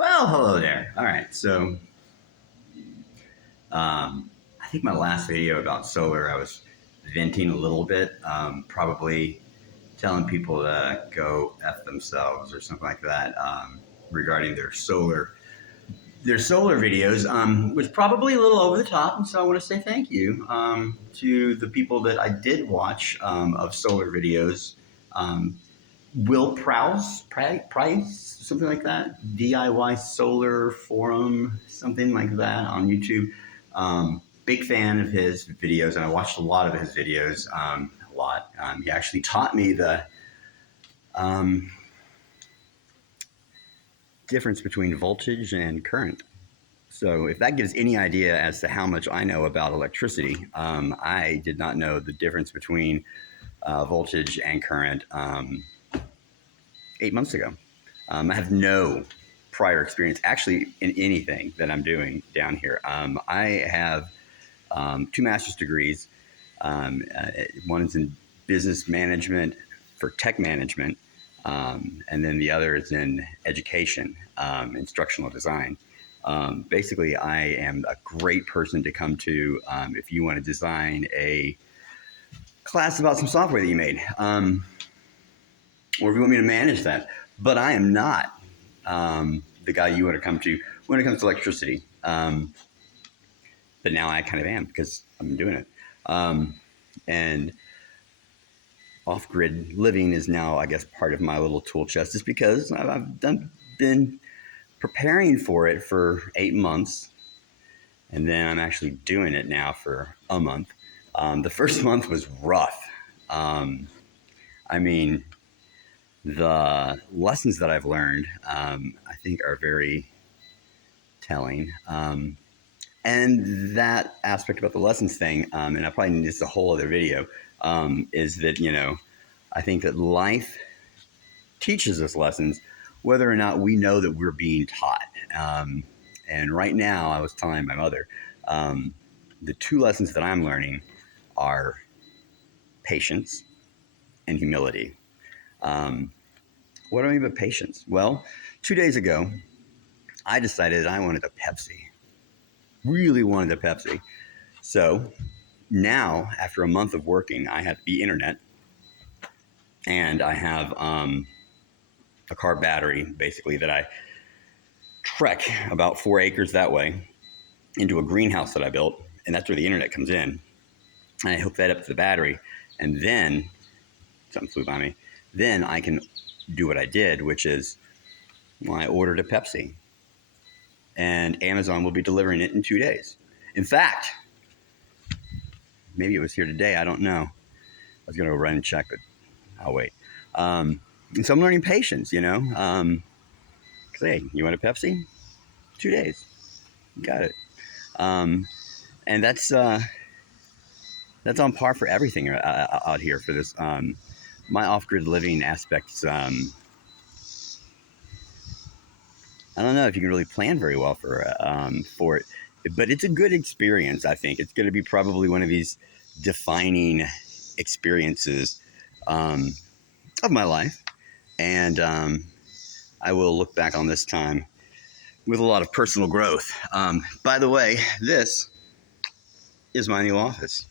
Well, hello there. All right, so I think my last video about solar, I was venting a little bit, probably telling people to go f themselves or something like that regarding their solar videos, was probably a little over the top, and so I want to say thank you to the people that I did watch of solar videos. Um, Will Price, something like that. DIY Solar Forum, something like that on YouTube. Big fan of his videos, and I watched a lot of his videos. A lot. He actually taught me the um, difference between voltage and current. So, if that gives any idea as to how much I know about electricity, I did not know the difference between voltage and current 8 months ago. I have no prior experience actually in anything that I'm doing down here. I have two master's degrees. One is in business management for tech management, and then the other is in education, instructional design. Basically, I am a great person to come to if you want to design a class about some software that you made, or if you want me to manage that. But I am not the guy you want to come to when it comes to electricity. But now I kind of am because I've been doing it. And off-grid living is now, I guess, part of my little tool chest, just because been preparing for it for 8 months, and then I'm actually doing it now for a month. The first month was rough. I mean, the lessons that I've learned, I think, are very telling. And that aspect about the lessons thing, and I probably need just a whole other video, is that, I think that life teaches us lessons whether or not we know that we're being taught. And right now, I was telling my mother, the two lessons that I'm learning are patience and humility. What do I mean by patience? Well, 2 days ago, I decided I wanted a Pepsi. Really wanted a Pepsi. So now, after a month of working, I have the internet, and I have a car battery, basically, that I trek about 4 acres that way into a greenhouse that I built, and that's where the internet comes in. And I hook that up to the battery, and then something flew by me. Then I can do what I did, which is, well, I ordered a Pepsi, and Amazon will be delivering it in 2 days. In fact, maybe it was here today. I don't know. I was going to run and check, but I'll wait. And so I'm learning patience, hey, you want a Pepsi? 2 days. Got it. And that's on par for everything out here for this. My off-grid living aspects, I don't know if you can really plan very well for it, but it's a good experience. I think it's going to be probably one of these defining experiences of my life, and I will look back on this time with a lot of personal growth. By the way, this is my new office.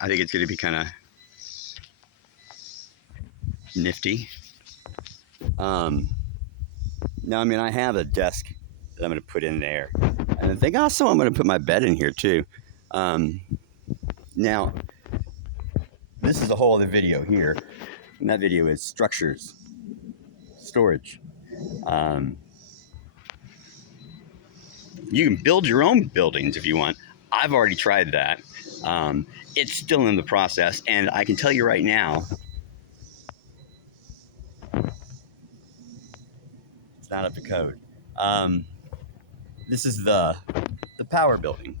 I think it's going to be kind of nifty. Now, I mean, I have a desk that I'm going to put in there, and I think also I'm going to put my bed in here too. Now, this is a whole other video here, and that video is structures, storage. You can build your own buildings if you want. I've already tried that. It's still in the process, and I can tell you right now, it's not up to code. This is the power building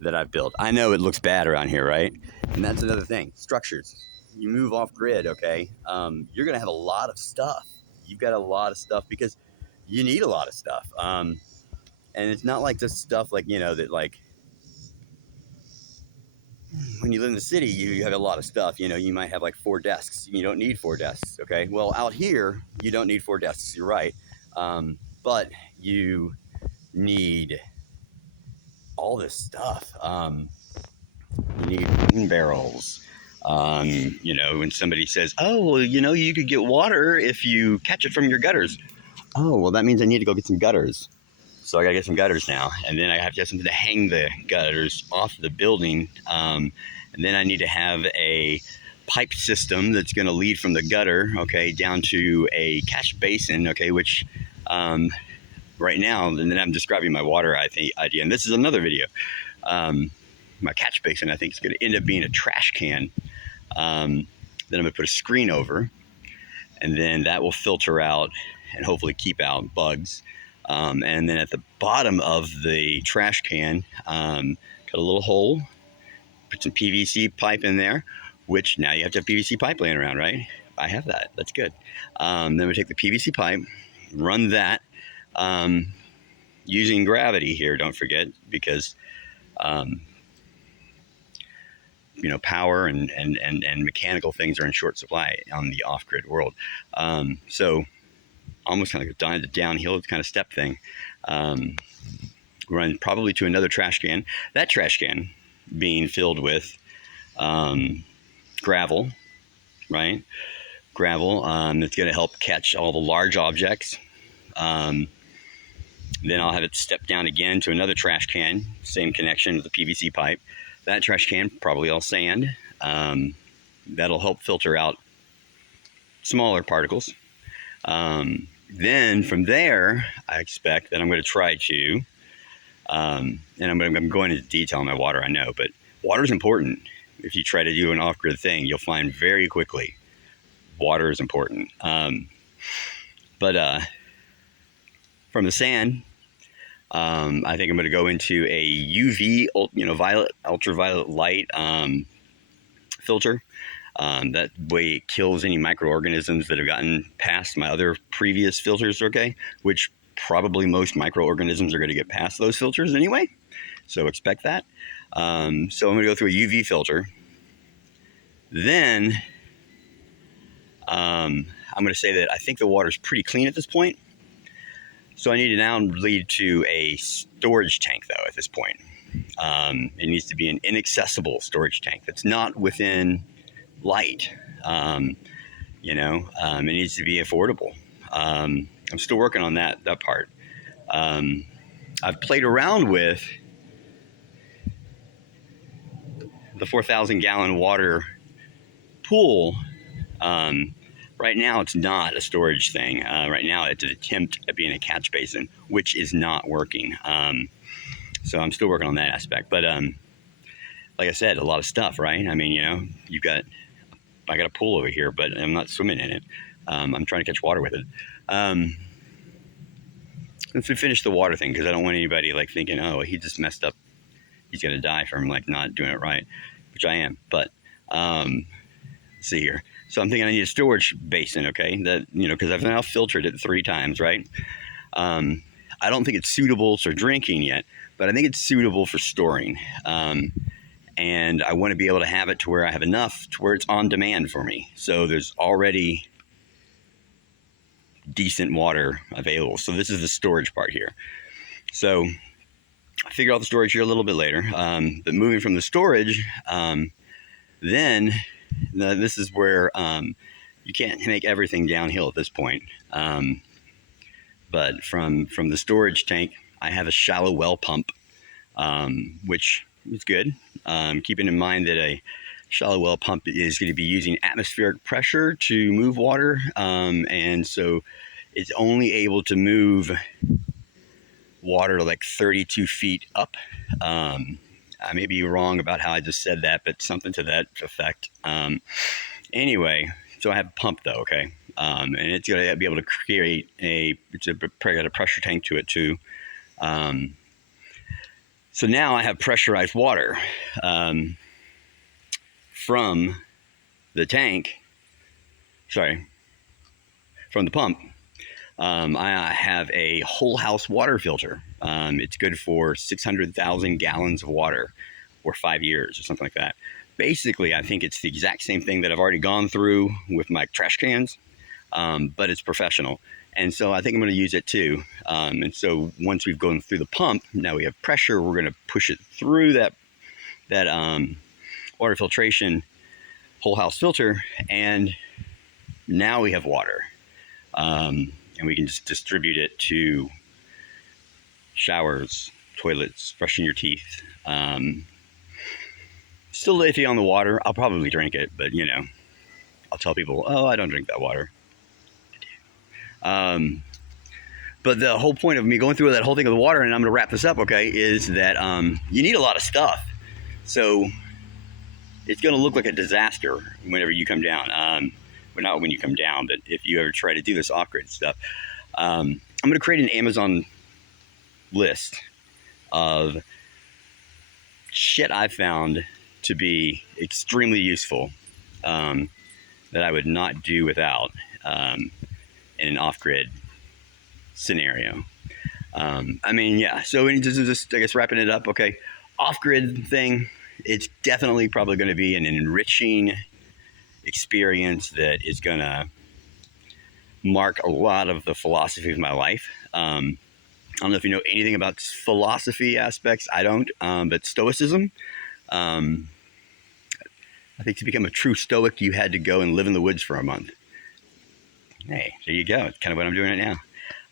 that I've built. I know it looks bad around here, right? And that's another thing. Structures. You move off grid, okay? You're gonna have a lot of stuff. You've got a lot of stuff because you need a lot of stuff. And it's not like just stuff like, that like when you live in the city, you have a lot of stuff. You might have like 4 desks. You don't need 4 desks, okay? Well, out here, you don't need 4 desks. You're right. But you need all this stuff. You need clean barrels. When somebody says, "Oh, well, you could get water if you catch it from your gutters." Oh, well, that means I need to go get some gutters. So I gotta get some gutters now, and then I have to have something to hang the gutters off the building, and then I need to have a pipe system that's going to lead from the gutter, okay, down to a catch basin, okay, which right now, and then I'm describing my water idea, and this is another video. My catch basin, I think, is going to end up being a trash can. Then I'm going to put a screen over, and then that will filter out and hopefully keep out bugs. And then at the bottom of the trash can, cut a little hole, put some PVC pipe in there, which now you have to have PVC pipe laying around, right? I have that. That's good. Then we take the PVC pipe, run that using gravity here, don't forget, because power and mechanical things are in short supply on the off-grid world. So almost kind of a downhill kind of step thing. Run probably to another trash can. That trash can being filled with gravel, right? Gravel that's going to help catch all the large objects. Then I'll have it step down again to another trash can, same connection with the PVC pipe. That trash can, probably all sand. That'll help filter out smaller particles. Then from there, I expect that I'm going to try to, and I'm going into detail on my water, I know, but water is important. If you try to do an off-grid thing, you'll find very quickly water is important. But from the sand, I think I'm going to go into a UV, ultraviolet light filter. That way it kills any microorganisms that have gotten past my other previous filters, okay? Which probably most microorganisms are going to get past those filters anyway. So expect that. So I'm going to go through a UV filter. Then I'm going to say that I think the water's pretty clean at this point. So I need to now lead to a storage tank, though, at this point. It needs to be an inaccessible storage tank that's not within light. It needs to be affordable. I'm still working on that part. I've played around with the 4,000 gallon water pool. Right now, it's not a storage thing. Right now, it's an attempt at being a catch basin, which is not working. So I'm still working on that aspect. But like I said, a lot of stuff, right? I mean, I got a pool over here, but I'm not swimming in it. I'm trying to catch water with it. Let's finish the water thing, because I don't want anybody thinking, oh, he just messed up. He's going to die from not doing it right, which I am. But let's see here. So I'm thinking I need a storage basin, okay? That, because I've now filtered it 3 times, right? I don't think it's suitable for drinking yet, but I think it's suitable for storing. And I want to be able to have it to where I have enough to where it's on demand for me. So there's already decent water available. So this is the storage part here. So I figured out the storage here a little bit later. But moving from the storage, then this is where you can't make everything downhill at this point. But from the storage tank, I have a shallow well pump, which is good. Keeping in mind that a shallow well pump is going to be using atmospheric pressure to move water. And so it's only able to move water 32 feet up. I may be wrong about how I just said that, but something to that effect. Anyway, so I have a pump though, okay? And it's going to be able to create it's got a pressure tank to it too. So now I have pressurized water from the tank, from the pump. I have a whole house water filter. It's good for 600,000 gallons of water or 5 years or something like that. Basically, I think it's the exact same thing that I've already gone through with my trash cans. but it's professional. And so I think I'm going to use it too. And so once we've gone through the pump, now we have pressure. We're going to push it through that water filtration whole house filter, and now we have water. And we can just distribute it to showers, toilets, brushing your teeth. Still iffy on the water. I'll probably drink it, but I'll tell people, oh, I don't drink that water. But the whole point of me going through that whole thing of the water, and I'm going to wrap this up, okay, is that you need a lot of stuff. So it's going to look like a disaster whenever you come down. Well, not when you come down, but if you ever try to do this off-grid stuff. I'm going to create an Amazon list of shit I found to be extremely useful that I would not do without in an off-grid scenario. So just I guess wrapping it up, okay, off-grid thing, it's definitely probably going to be an enriching experience that is going to mark a lot of the philosophy of my life. I don't know if you know anything about philosophy aspects. I don't, but Stoicism. I think to become a true Stoic, you had to go and live in the woods for a month. Hey, there you go. It's kind of what I'm doing right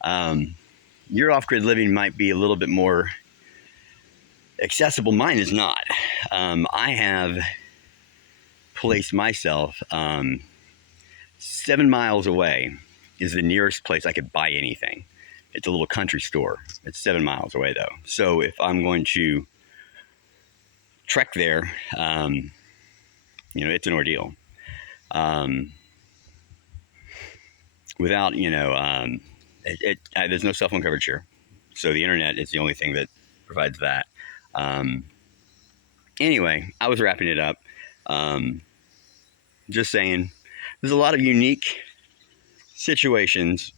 now. Your off-grid living might be a little bit more accessible. Mine is not. I have placed myself 7 miles away is the nearest place I could buy anything. It's a little country store. It's 7 miles away, though. So if I'm going to trek there, it's an ordeal. Without, there's no cell phone coverage here. So the internet is the only thing that provides that. Anyway, I was wrapping it up. Just saying, there's a lot of unique situations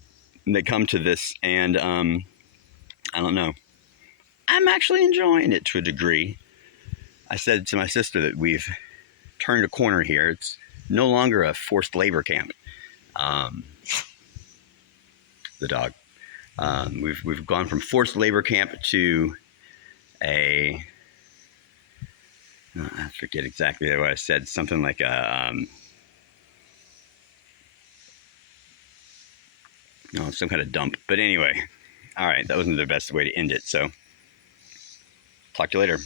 that come to this, and I don't know. I'm actually enjoying it to a degree. I said to my sister that we've turned a corner here. It's no longer a forced labor camp. The dog. We've gone from forced labor camp to I forget exactly what I said. Something like some kind of dump. But anyway, all right, that wasn't the best way to end it. So talk to you later.